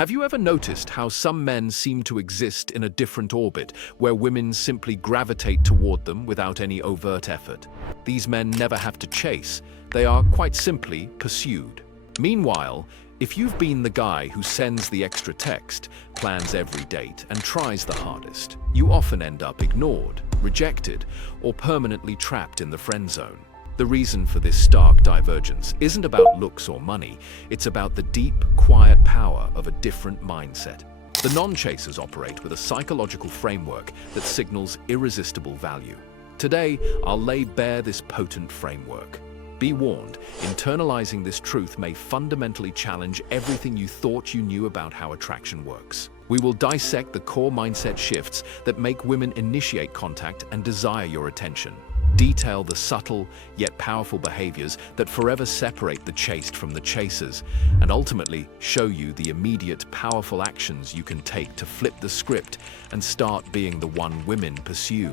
Have you ever noticed how some men seem to exist in a different orbit, where women simply gravitate toward them without any overt effort? These men never have to chase, they are quite simply pursued. Meanwhile, if you've been the guy who sends the extra text, plans every date, and tries the hardest, you often end up ignored, rejected, or permanently trapped in the friend zone. The reason for this stark divergence isn't about looks or money, it's about the deep, quiet power of a different mindset. The non-chasers operate with a psychological framework that signals irresistible value. Today, I'll lay bare this potent framework. Be warned, internalizing this truth may fundamentally challenge everything you thought you knew about how attraction works. We will dissect the core mindset shifts that make women initiate contact and desire your attention. Detail the subtle yet powerful behaviors that forever separate the chased from the chasers, and ultimately show you the immediate, powerful actions you can take to flip the script and start being the one women pursue.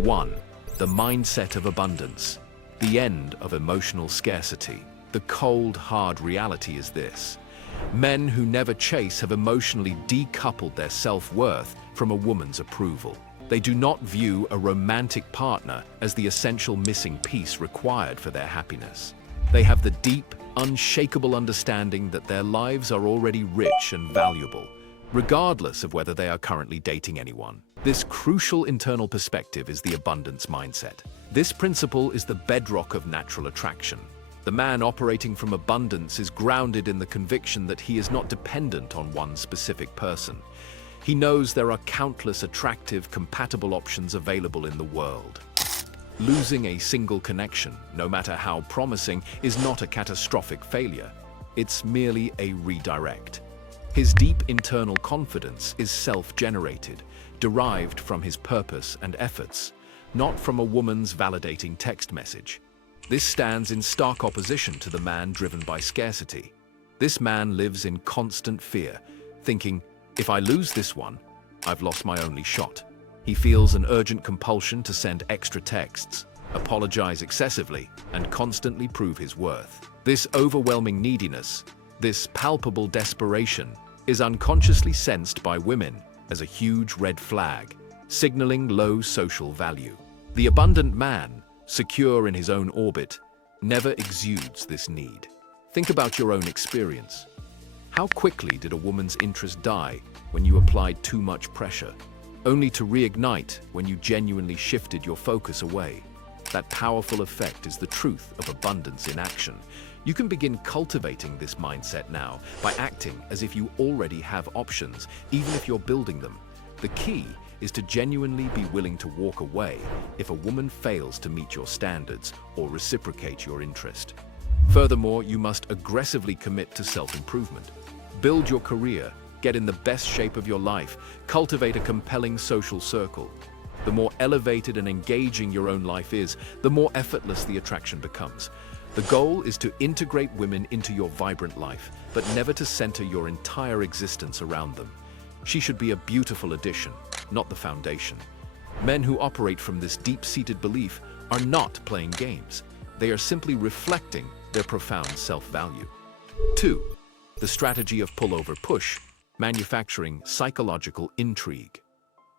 1. The mindset of abundance. The end of emotional scarcity. The cold, hard reality is this. Men who never chase have emotionally decoupled their self-worth from a woman's approval. They do not view a romantic partner as the essential missing piece required for their happiness. They have the deep, unshakable understanding that their lives are already rich and valuable, regardless of whether they are currently dating anyone. This crucial internal perspective is the abundance mindset. This principle is the bedrock of natural attraction. The man operating from abundance is grounded in the conviction that he is not dependent on one specific person. He knows there are countless attractive, compatible options available in the world. Losing a single connection, no matter how promising, is not a catastrophic failure. It's merely a redirect. His deep internal confidence is self-generated, derived from his purpose and efforts, not from a woman's validating text message. This stands in stark opposition to the man driven by scarcity. This man lives in constant fear, thinking, if I lose this one, I've lost my only shot. He feels an urgent compulsion to send extra texts, apologize excessively, and constantly prove his worth. This overwhelming neediness, this palpable desperation, is unconsciously sensed by women as a huge red flag, signaling low social value. The abundant man, secure in his own orbit, never exudes this need. Think about your own experience. How quickly did a woman's interest die when you applied too much pressure, only to reignite when you genuinely shifted your focus away? That powerful effect is the truth of abundance in action. You can begin cultivating this mindset now by acting as if you already have options, even if you're building them. The key is to genuinely be willing to walk away if a woman fails to meet your standards or reciprocate your interest. Furthermore, you must aggressively commit to self-improvement. Build your career, get in the best shape of your life, cultivate a compelling social circle. The more elevated and engaging your own life is, the more effortless the attraction becomes. The goal is to integrate women into your vibrant life, but never to center your entire existence around them. She should be a beautiful addition, not the foundation. Men who operate from this deep-seated belief are not playing games. They are simply reflecting their profound self-value. 2. The strategy of pull-over-push, manufacturing psychological intrigue.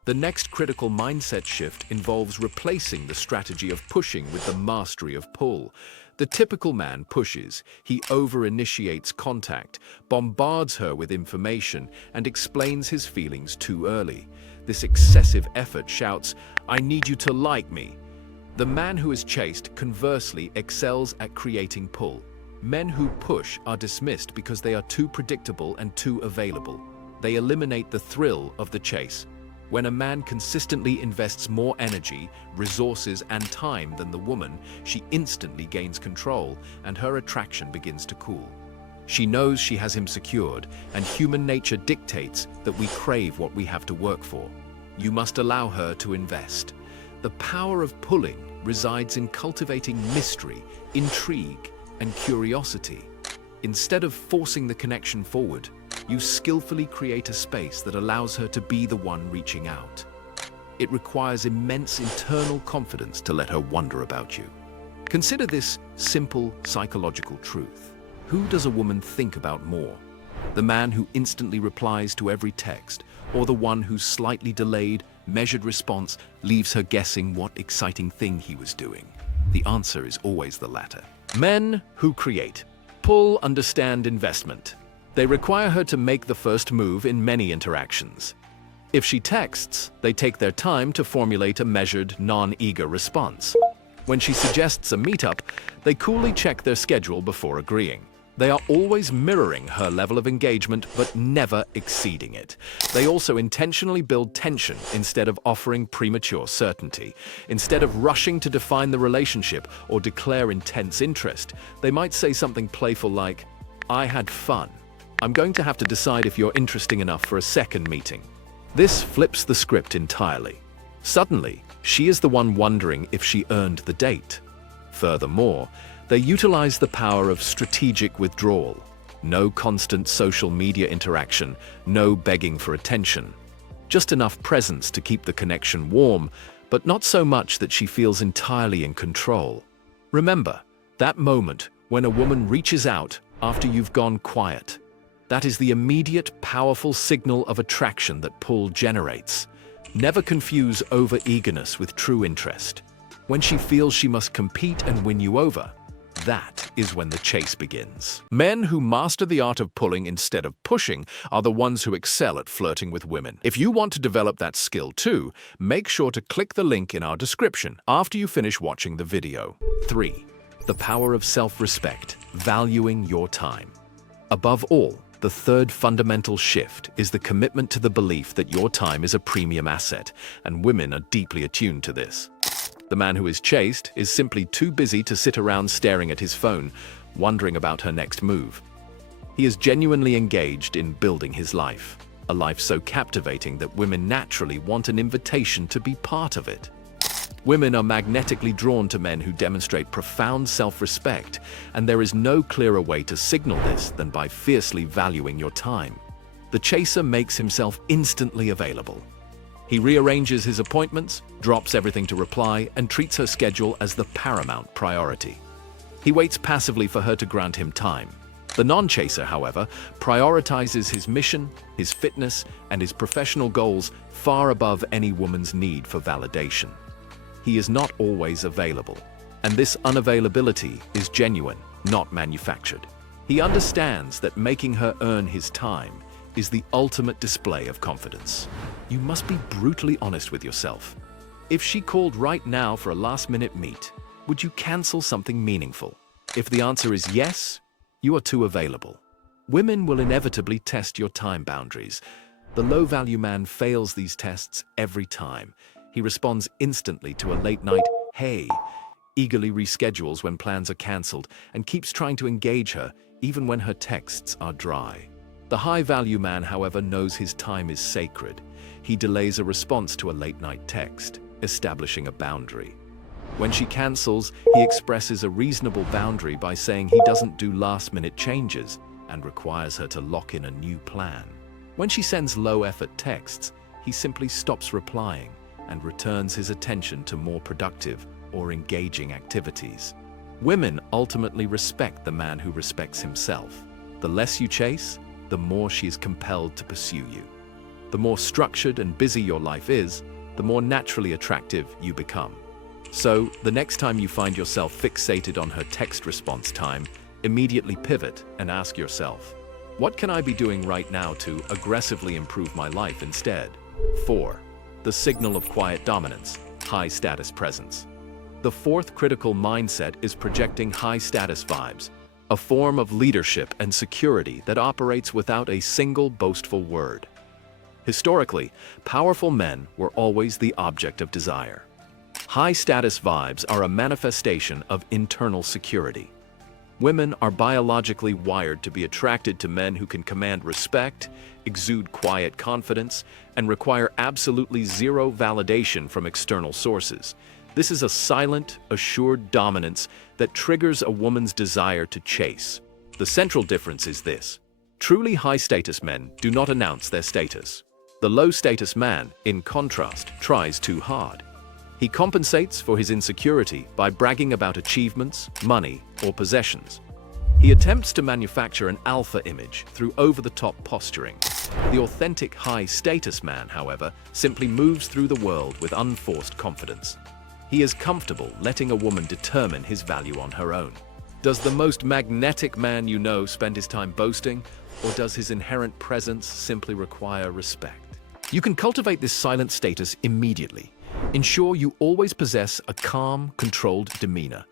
The next critical mindset shift involves replacing the strategy of pushing with the mastery of pull. The typical man pushes, he over-initiates contact, bombards her with information, and explains his feelings too early. This excessive effort shouts, "I need you to like me." The man who is chased, conversely, excels at creating pull. Men who push are dismissed because they are too predictable and too available. They eliminate the thrill of the chase. When a man consistently invests more energy, resources, and time than the woman, she instantly gains control, and her attraction begins to cool. She knows she has him secured, and human nature dictates that we crave what we have to work for. You must allow her to invest. The power of pulling resides in cultivating mystery, intrigue, and curiosity. Instead of forcing the connection forward, you skillfully create a space that allows her to be the one reaching out. It requires immense internal confidence to let her wonder about you. Consider this simple psychological truth. Who does a woman think about more? The man who instantly replies to every text, or the one whose slightly delayed, measured response leaves her guessing what exciting thing he was doing? The answer is always the latter. Men who create. Pull, understand, investment. They require her to make the first move in many interactions. If she texts, they take their time to formulate a measured, non-eager response. When she suggests a meetup, they coolly check their schedule before agreeing. They are always mirroring her level of engagement, but never exceeding it. They also intentionally build tension instead of offering premature certainty. Instead of rushing to define the relationship or declare intense interest, they might say something playful like, "I had fun. I'm going to have to decide if you're interesting enough for a second meeting." This flips the script entirely. Suddenly, she is the one wondering if she earned the date. Furthermore, they utilize the power of strategic withdrawal. No constant social media interaction, no begging for attention. Just enough presence to keep the connection warm, but not so much that she feels entirely in control. Remember, that moment when a woman reaches out after you've gone quiet. That is the immediate, powerful signal of attraction that pull generates. Never confuse over-eagerness with true interest. When she feels she must compete and win you over, that is when the chase begins. Men who master the art of pulling instead of pushing are the ones who excel at flirting with women. If you want to develop that skill too, make sure to click the link in our description after you finish watching the video. 3. The power of self-respect, valuing your time. Above all, the third fundamental shift is the commitment to the belief that your time is a premium asset, and women are deeply attuned to this. The man who is chased is simply too busy to sit around staring at his phone, wondering about her next move. He is genuinely engaged in building his life, a life so captivating that women naturally want an invitation to be part of it. Women are magnetically drawn to men who demonstrate profound self-respect, and there is no clearer way to signal this than by fiercely valuing your time. The chaser makes himself instantly available. He rearranges his appointments, drops everything to reply, and treats her schedule as the paramount priority. He waits passively for her to grant him time. The non-chaser, however, prioritizes his mission, his fitness, and his professional goals far above any woman's need for validation. He is not always available, and this unavailability is genuine, not manufactured. He understands that making her earn his time is the ultimate display of confidence. You must be brutally honest with yourself. If she called right now for a last-minute meet, would you cancel something meaningful? If the answer is yes, you are too available. Women will inevitably test your time boundaries. The low-value man fails these tests every time. He responds instantly to a late-night "hey," eagerly reschedules when plans are cancelled, and keeps trying to engage her even when her texts are dry. The high-value man, however, knows his time is sacred. He delays a response to a late-night text, establishing a boundary. When she cancels, he expresses a reasonable boundary by saying he doesn't do last-minute changes and requires her to lock in a new plan. When she sends low-effort texts, he simply stops replying and returns his attention to more productive or engaging activities. Women ultimately respect the man who respects himself. The less you chase, the more she is compelled to pursue you. The more structured and busy your life is, the more naturally attractive you become. So, the next time you find yourself fixated on her text response time, immediately pivot and ask yourself, what can I be doing right now to aggressively improve my life instead? 4. The signal of quiet dominance, high-status presence. The fourth critical mindset is projecting high-status vibes, a form of leadership and security that operates without a single boastful word. Historically, powerful men were always the object of desire. High-status vibes are a manifestation of internal security. Women are biologically wired to be attracted to men who can command respect, exude quiet confidence, and require absolutely zero validation from external sources. This is a silent, assured dominance that triggers a woman's desire to chase. The central difference is this: truly high-status men do not announce their status. The low-status man, in contrast, tries too hard. He compensates for his insecurity by bragging about achievements, money, or possessions. He attempts to manufacture an alpha image through over-the-top posturing. The authentic high-status man, however, simply moves through the world with unforced confidence. He is comfortable letting a woman determine his value on her own. Does the most magnetic man you know spend his time boasting, or does his inherent presence simply require respect? You can cultivate this silent status immediately. Ensure you always possess a calm, controlled demeanor.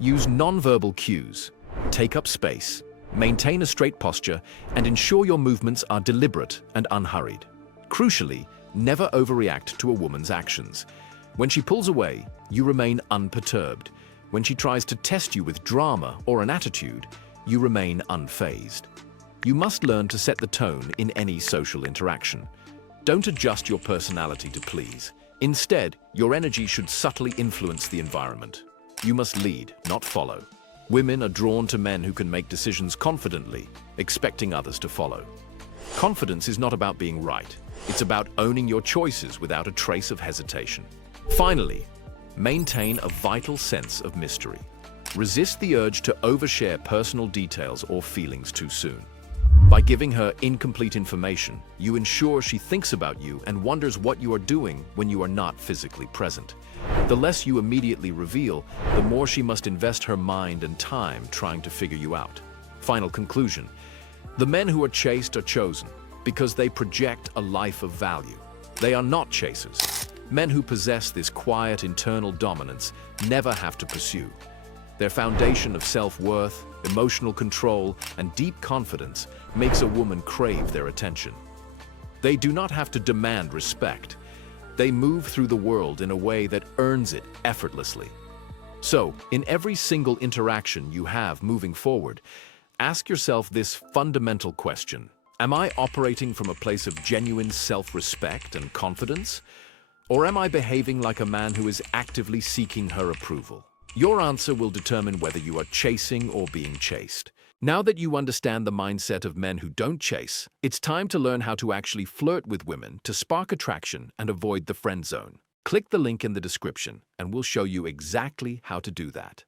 Use nonverbal cues. Take up space. Maintain a straight posture, and ensure your movements are deliberate and unhurried. Crucially, never overreact to a woman's actions. When she pulls away, you remain unperturbed. When she tries to test you with drama or an attitude, you remain unfazed. You must learn to set the tone in any social interaction. Don't adjust your personality to please. Instead, your energy should subtly influence the environment. You must lead, not follow. Women are drawn to men who can make decisions confidently, expecting others to follow. Confidence is not about being right. It's about owning your choices without a trace of hesitation. Finally, maintain a vital sense of mystery. Resist the urge to overshare personal details or feelings too soon. By giving her incomplete information, you ensure she thinks about you and wonders what you are doing when you are not physically present. The less you immediately reveal, the more she must invest her mind and time trying to figure you out. Final conclusion. The men who are chaste are chosen because they project a life of value. They are not chasers. Men who possess this quiet internal dominance never have to pursue. Their foundation of self-worth, emotional control, and deep confidence makes a woman crave their attention. They do not have to demand respect. They move through the world in a way that earns it effortlessly. So, in every single interaction you have moving forward, ask yourself this fundamental question. Am I operating from a place of genuine self-respect and confidence? Or am I behaving like a man who is actively seeking her approval? Your answer will determine whether you are chasing or being chased. Now that you understand the mindset of men who don't chase, it's time to learn how to actually flirt with women to spark attraction and avoid the friend zone. Click the link in the description and we'll show you exactly how to do that.